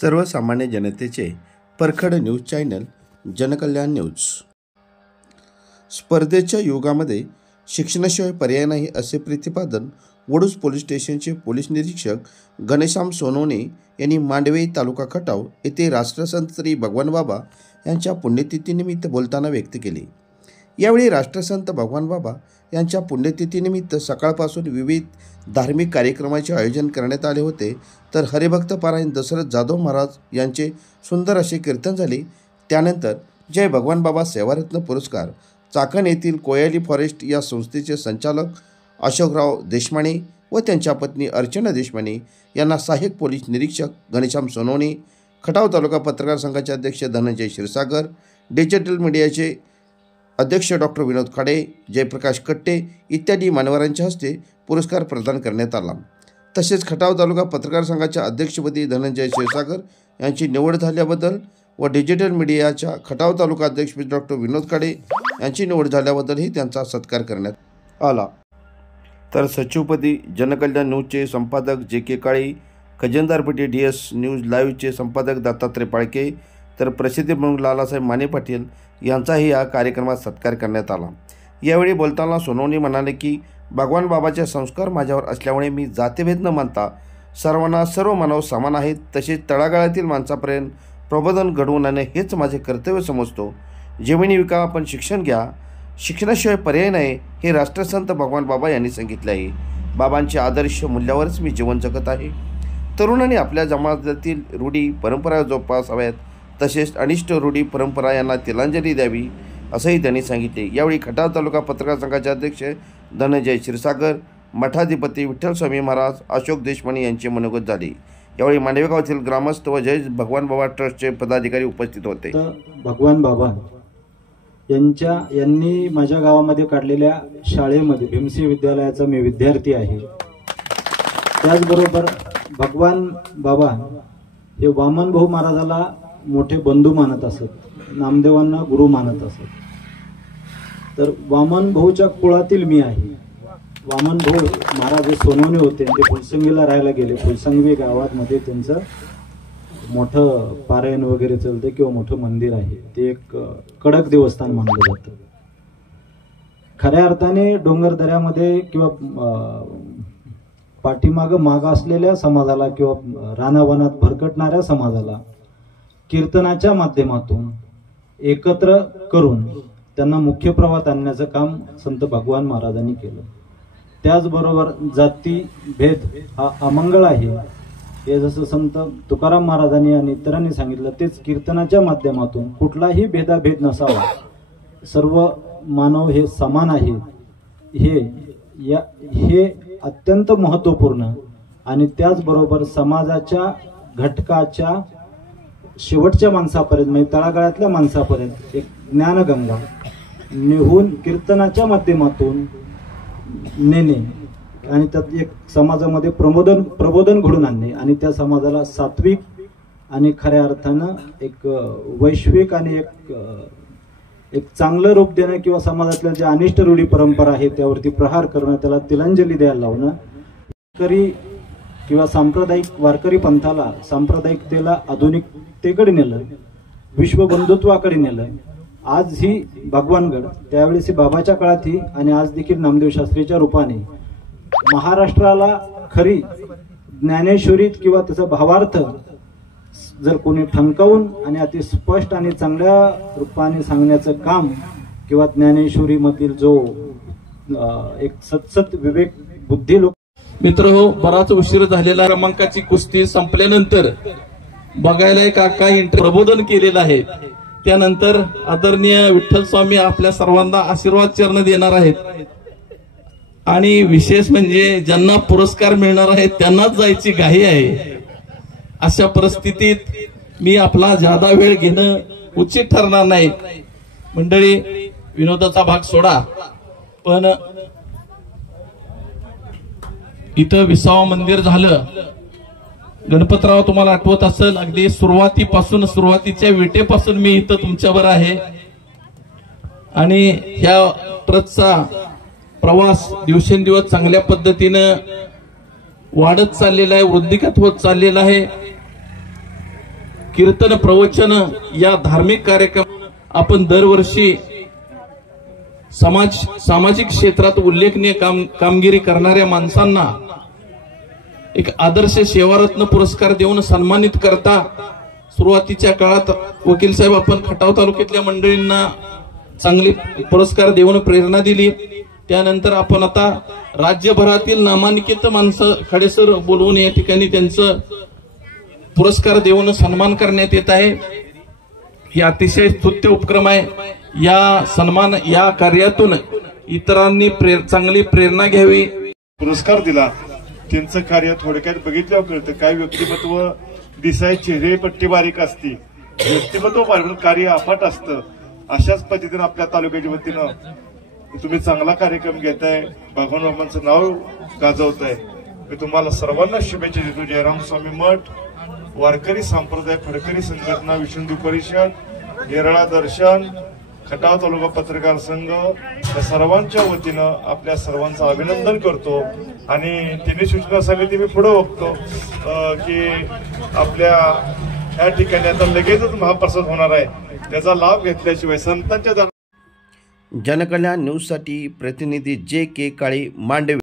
सर्वसामान्य जनतेचे परखड न्यूज चॅनल जनकल्याण न्यूज। स्पर्धेच्या युगामध्ये शिक्षणाशिवाय पर्याय नाही असे प्रतिपादन वडूज पोलीस स्टेशनचे पोलीस निरीक्षक घनश्याम सोनवणे यांनी मांडवे तालुका खटाव येथे राष्ट्रसंत श्री भगवान बाबा यांच्या पुण्यतिथीनिमित्त बोलताना व्यक्त केले। यावेळी राष्ट्रसंत भगवान बाबा यांच्या पुण्यतिथीनिमित्त सकाळपासून विविध धार्मिक कार्यक्रमाचे आयोजन करण्यात आले होते। तर हरिभक्त पारायण दशरथ जाधव महाराज यांचे सुंदर असे कीर्तन झाले। त्यानंतर जय भगवान बाबा सेवारत्न पुरस्कार चाकण येथील कोयाली फॉरेस्ट या संस्थेचे संचालक अशोकराव देशमाने व त्यांच्या पत्नी अर्चना देशमाने यांना सहाय्यक पोलीस निरीक्षक घनश्याम सोनवणे, खटाव तालुका पत्रकार संघाचे अध्यक्ष धनंजय क्षीरसागर, डिजिटल मीडियाचे अध्यक्ष डॉक्टर विनोद खाडे, जयप्रकाश कट्टे इत्यादी मान्यवरांच्या हस्ते पुरस्कार प्रदान करण्यात आला। तसेच खटाव तालुका पत्रकार संघाच्या अध्यक्षपदी धनंजय क्षीरसागर यांची निवड झाल्याबद्दल व डिजिटल मीडियाच्या खटाव तालुका अध्यक्षपदी डॉक्टर विनोद खाडे यांची निवड झाल्याबद्दलही त्यांचा सत्कार करण्यात आला। तर सचिवपदी जनकल्याण न्यूजचे संपादक जे.के. काळे, खजिनदारपेठी DS न्यूज लाईव्हचे संपादक दत्तात्रय पाळके, तर प्रसिद्धी प्रमुख लालासाहेब माने पाटील यांचाही या कार्यक्रमात सत्कार करण्यात आला। यावेळी बोलताना सोनवणे म्हणाले की भगवान बाबाचे संस्कार माझ्यावर असल्यामुळे मी जातीभेद न मानता सर्वांना सर्व मानव समान आहेत, तसेच तळागाळातील माणसापर्यंत प्रबोधन घडवून आणणे हेच माझे कर्तव्य समजतो। जमिनी विका पण शिक्षण घ्या, शिक्षणाशिवाय पर्याय नाही हे राष्ट्रसंत भगवान बाबा यांनी सांगितले आहे। बाबांचे आदर्श मूल्यावरच मी जीवन जगत आहे। तरुणांनी आपल्या समाजातील रूढी परंपरा जोपासाव्यात, तसेच अनिष्ट रूढी परंपरा यांना तिलांजली द्यावी असंही त्यांनी सांगितले। यावेळी खटाव तालुका पत्रकार संघाचे अध्यक्ष धनंजय क्षीरसागर, मठाधिपती विठ्ठल स्वामी महाराज, अशोक देशमाने यांचे मनोगत झाले। यावेळी मांडवे गावातील ग्रामस्थ व जय भगवान बाबा ट्रस्टचे पदाधिकारी उपस्थित होते। भगवान बाबा यांनी माझ्या गावामध्ये काढलेल्या शाळेमध्ये भीमसी विद्यालयाचा मी विद्यार्थी आहे। त्याचबरोबर भगवान बाबा हे वामन भाऊ महाराजाला मोठे बंधू मानत असत, नामदेवांना गुरु मानत असत। तर वामन भाऊच्या कुळातील मी आहे। वामन भाऊ महाराज हे सोनवणे होते, ते फुलसंगीला राहायला गेले। फुलसंगी गावामध्ये त्यांचं मोठं पारायण वगैरे चालते किंवा मोठं मंदिर आहे, ते एक कडक देवस्थान मानलं जातं। खऱ्या अर्थाने डोंगरदऱ्यामध्ये किंवा माग असलेल्या समाजाला किंवा रानावनात भरकटणाऱ्या समाजाला कीर्तनाच्या माध्यमातून एकत्र करून त्यांना मुख्य प्रवाहात आणण्याचं काम संत भगवान महाराजांनी केलं। त्याचबरोबर जाती भेद हा अमंगळ आहे हे जसं संत तुकाराम महाराजांनी आणि इतरांनी सांगितलं, तेच कीर्तनाच्या माध्यमातून कुठलाही भेदाभेद नसावा, सर्व मानव हे समान आहेत हे अत्यंत महत्त्वपूर्ण आणि त्याचबरोबर समाजाच्या घटकाच्या शेवटच्या माणसापर्यंत म्हणजे तळागाळातल्या माणसापर्यंत एक ज्ञानगंगा निहून कीर्तनाच्या माध्यमातून नेणे आणि त्यात एक समाजामध्ये प्रबोधन घडून आणणे आणि त्या समाजाला सात्विक आणि खऱ्या अर्थानं एक वैश्विक आणि एक चांगलं रूप देणं किंवा समाजातल्या ज्या अनिष्ट रूढी परंपरा आहे त्यावरती प्रहार करणं, त्याला तिलांजली द्यायला लावणं, वारकरी किंवा सांप्रदायिक वारकरी पंथाला सांप्रदायिकतेला आधुनिकतेकडे नेलं, विश्वबंधुत्वाकडे नेलं। आज ही भगवानगड त्यावेळेस ही बाबाच्या काळात ही आणि आज देखील नामदेव शास्त्रीच्या रूपाने महाराष्ट्राला खरी ज्ञानेश्वरीत किंवा त्याचा भावार्थ जर कोणी ठणकावून आणि अति स्पष्ट आणि चांगल्या रूपाने सांगण्याचं काम किंवा ज्ञानेश्वरी मधील जो एक सतसत विवेक बुद्धी लोक मित्र हो, बराच उशीर झालेला क्रमांकाची कुस्ती संपल्यानंतर बघायला एक प्रबोधन केलेलं आहे। त्यानंतर आदरणीय विठ्ठल स्वामी आपल्या सर्वांना आशीर्वाद चरण देणार आहेत आणि विशेष म्हणजे ज्यांना पुरस्कार मिळणार आहे त्यांनाच जायची घाई आहे। अशा परिस्थितीत मी आपला जादा वेळ घेणं उचित ठरणार नाही। मंडळी, विनोदाचा भाग सोडा, पण इथं 20वा मंदिर झालं। गणपतराव तुम्हाला आठवत असेल, अगदी सुरुवातीच्या विटेपासून मी इथं तुमच्यावर आहे आणि ह्या ट्रस्टचा प्रवास दिवसेंदिवस चांगल्या पद्धतीनं वाढत चाललेला आहे, वृद्धिगत होत चाललेला आहे। कीर्तन प्रवचन या धार्मिक कार्यक्रम आपण दरवर्षी सामाजिक क्षेत्रात उल्लेखनीय कामगिरी करणाऱ्या माणसांना एक आदर्श सेवारत्न पुरस्कार देऊन सन्मानित करता सुरुवातीच्या काळात वकील साहेब आपण खटाव तालुक्यातल्या मंडळींना चांगली पुरस्कार देऊन प्रेरणा दिली। त्यानंतर आपण आता राज्यभरातील नामांकित माणसं खडेसर बोलवून या ठिकाणी त्यांचं पुरस्कार देऊन सन्मान करण्यात येत आहे। ही अतिशय स्तुत्य उपक्रम आहे। या कार्यातून इतरांनी चांगली प्रेरणा घ्यावी। पुरस्कार दिला त्यांचं कार्य थोडक्यात बघितल्यावर कळतं काय व्यक्तिमत्व दिसाय चेहरे पट्टी बारीक असती, व्यक्तिमत्व कार्य अफाट असतं। अशाच पद्धतीने आपल्या तालुक्याच्या वतीनं तुम्ही चांगला कार्यक्रम घेताय, भगवान बाबांचं नाव गाजवताय। मी तुम्हाला सर्वांना शुभेच्छा देतो। जयराम स्वामी मठ, वारकरी संप्रदाय, फडकरी संघटना, विष्णू परिषद, येरळा दर्शन, खटाव तालुका पत्रकार संघ या सर्वांच्या वतीनं आपल्या सर्वांचं अभिनंदन करतो। आणि तिन्ही सूचना सांगितली मी पुढे बघतो की आपल्या या ठिकाणी आता लगेचच महाप्रसाद होणार आहे, त्याचा लाभ घेतल्याशिवाय संतांच्या जनकल्याण न्यूजसाठी प्रतिनिधी जे के काळे, मांडवे।